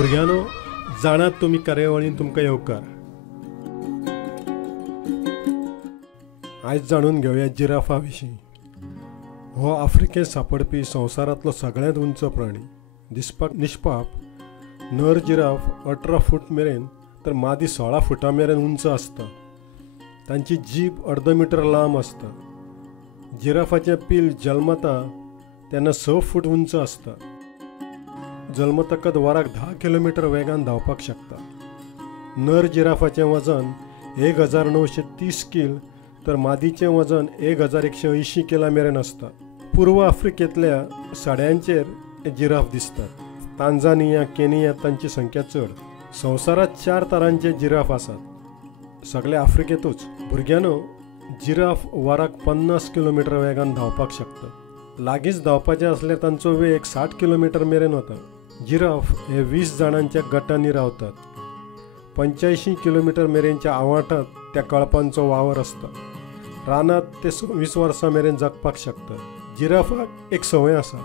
भुरग्यांनो, जाणात तुमी कार्यावळीन तुमकां येवकार। आयज जाणून घेवया जिराफा विशीं। हो आफ्रिकेंत सांपडपी संवसारांतलो सगळ्यांत उंच प्राणी। दिसपाक निश्पाप नर जिराफ 18 फूट मेरेन तर मादी 16 फुटां मेरेन उंच आसता। तांची जीब अर्द मिटर लांब आसता। जिराफाचें पील जल्मता तेन्ना 6 फूट उंच आसता। जल्मतकच वराक 10 किलोमीटर वेगान धांवपाक शकता। नर जिराफाचें वजन 1930 किल तर मादीचें वजन 1180 किलां मेरेन आसता। पूर्व आफ्रिकेंतल्या सड्यांचेर जिराफ दिसतात। तांजानिया, केनिया तांची संख्या चड। संवसारांत 4 तरांचे जिराफ आसात, सगळे आफ्रिकेंतूच। भुरग्यांनो, जिराफ वराक 50 किलोमीटर वेगान धांवपाक शकता। लागींच धांवपाचें आसल्यार तांचो वेग 60 किलोमीटर मेरेन वता। जिराफ हे 20 जाणांच्या गटांनी रावतात। 85 किलोमीटर मेरेनच्या आवाठांत त्या कळपांचो वावर आसता। रानांत ते 20 वर्सां मेरेन जगपाक शकतात। जिराफाक एक संवय आसा,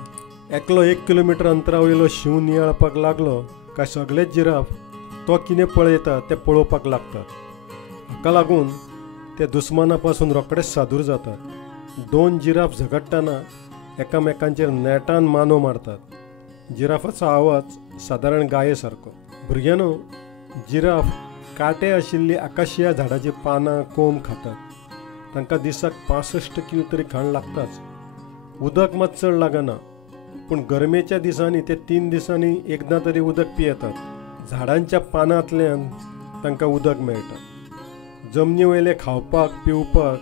एकलो 1 किलोमीटर अंतरा वयलो शिव नियाळपाक लागलो काय सगळेच जिराफ तो कितें पळयता तें पळोवपाक लागतात। हाका लागून ते दुस्माना पासून रोखडेच सादूर जातात। 2 जिराफ झगडटाना एकामेकांचेर नेटान मानो मारतात। जिराफाचो आवाज सादारण गाये सारको। भुरग्यांनो, जिराफ कांटे आशिल्ली आकाशिया झाडाची पानां कोंब खातात। तांकां दिसाक 65 किल तरी खाण लागताच। उदक मात चड लागना, पूण गरमेच्या दिसांनी ते 3 दिसांनी एकदां तरी उदक पियेतात। झाडांच्या पानांतल्यान तांकां उदक मेळटा। जमनी वयले खावपाक पिवपाक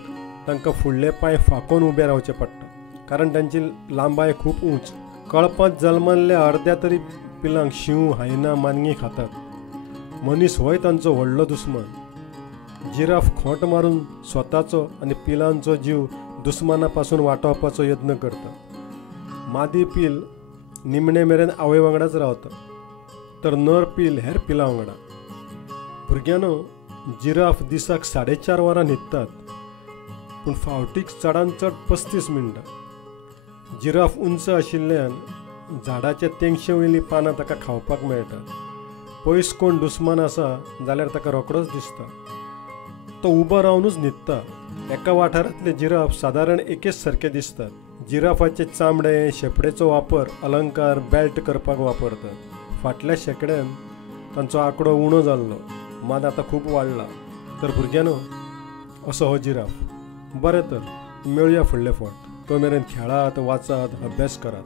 तांकां फुडले पांय फांकोन उबे रावचें पडटा, कारण तांची लांबाय खूब उंच। कळपांत जल्मल्ल्या अर्द्या तरी पिलांक शिव, हायना, मानगी खातात। मनीस होय तांचो व्हडलो दुस्मान। जिराफ खोंट मारून स्वताचो आनी पिलांचो जीव दुस्माना पासून वाटावपाचो यत्न करता। मादी पील निमणे मेरेन आवय वांगडाच रावता, तर नर पील हेर पिलां वांगडा। भुरग्यांनो, जिराफ दिसाक 4.5 वरां न्हिदतात, पूण फावटीक चडांत चड 35 मिनटां। जिराफ उंच आशिल्ल्यान झाडाच्या तेंगशे वयलीं पानां ताका खावपाक मेळटा। पयस कोण दुस्मान आसा जाल्यार ताका रोखडोच दिसता। तो उबो रावनूच न्हिदता। एका वाठारांतले जिराफ सादारण एकेच सारके दिसतात। जिराफाचे चामडे, शेपडेचो वापर अलंकार, बेल्ट करपाक वापरतात। फाटल्या शेंकड्यान तांचो आंकडो उणो जाल्लो, मात आतां खूब वाडला। तर भुरग्यांनो, असो हो जिराफ। बरें तर मेळुया फुडले फावट। तो मेरेन खेळात, वाचात, अभ्यास करात।